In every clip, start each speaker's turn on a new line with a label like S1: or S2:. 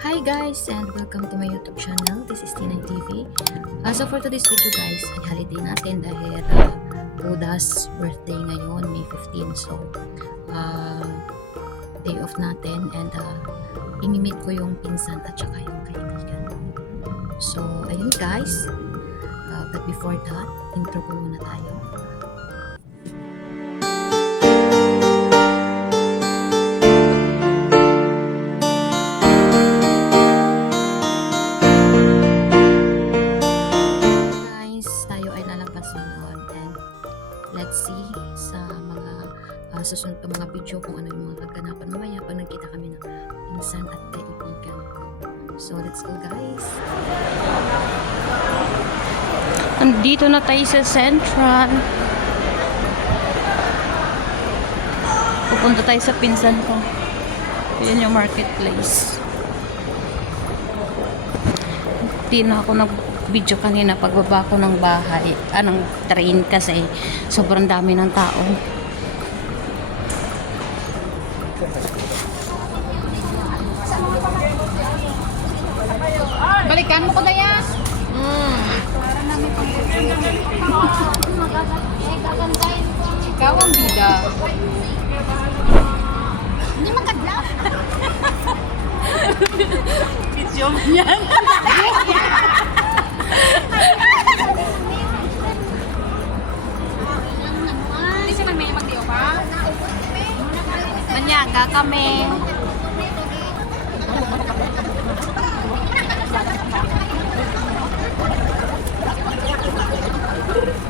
S1: Hi guys and welcome to my YouTube channel. This is Tinay TV. Uh, so for today's video guys, ay holiday natin dahil uh, Buddha's birthday ngayon, May 15. So, uh, day off natin and uh, imimit ko yung pinsan at saka yung kaibigan. So, ayun guys. Uh, but before that, intro ko muna tayo. Uh, susunod pa mga video kung ano yung mga kaganapan mamaya pag nagkita kami ng pinsan at kaibigan ko. So, let's go guys!
S2: Andito na tayo sa Central. Pupunta tayo sa pinsan ko. Yan yung marketplace. Di na ako nag-video kanina pagbaba ko ng bahay. Anong train kasi sobrang dami ng tao.
S3: Balikan mo ko na yan. Ikaw ang bida. Hindi magkadla. Video mo yan. Manyaga kami.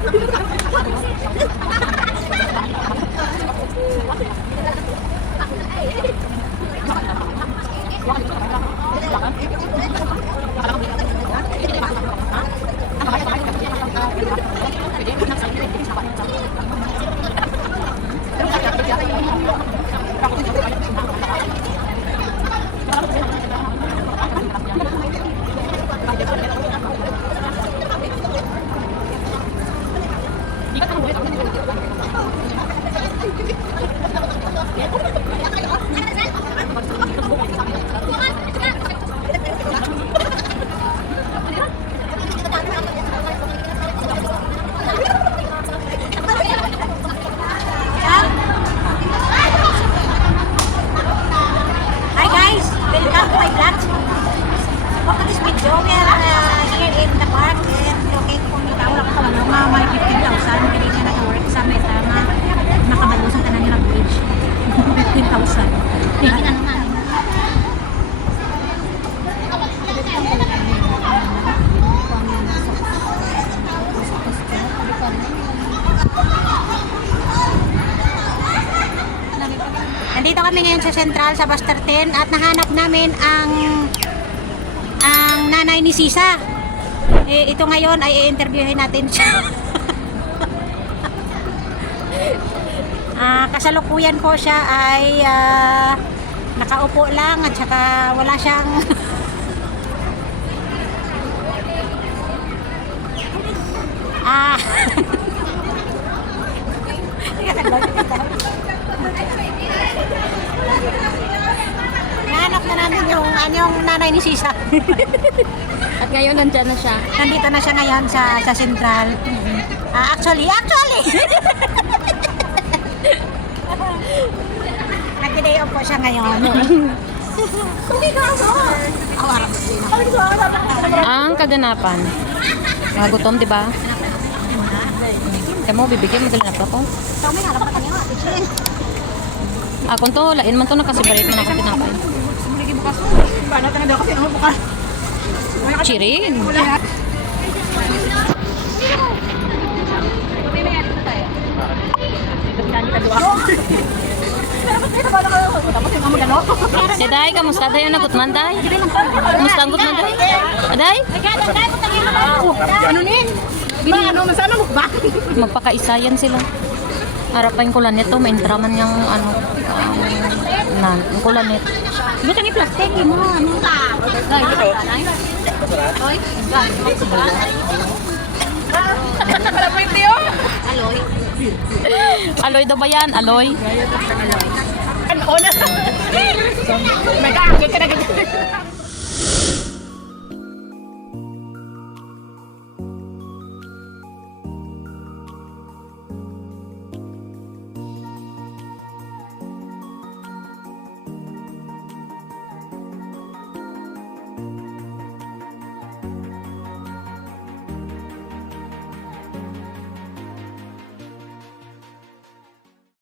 S4: Hi 이거 한번 보세요. Central sa Buster 10 at nahanap namin ang ang nanay ni Sisa. Eh, ito ngayon ay i-interviewin natin siya. Ah, kasalukuyan po siya ay ah, nakaupo lang at saka wala siyang Ah. Nahanap na namin yung, ano, yung nanay ni Sisa.
S2: At ngayon nandyan na siya.
S4: Nandito na siya ngayon sa sa Central. Ah, actually, actually. Nag-day off po siya ngayon.
S2: Ang kaganapan. Mga gutom, di ba? Kaya mo, bibigyan mo na pa ko.
S4: Tommy, harap ka kanina.
S2: Akong to, lain man to, nakasibarit man ako tinapay.
S4: Daw kasi ano bukas?
S2: Chirin. Si Day, kamusta Day? Ang nagutman Day? Kamusta ang gutman Day? Aday?
S4: Ano nin? Ba, ano, masama mo ba?
S2: Magpakaisayan sila. Harapan ko lang nito, may intraman yung ano, um, na, kulan nito.
S4: Hindi kami plastic, mo. Ano ka? Aloy.
S2: Aloy daw ba yan? Aloy?
S3: May kaakit ka na.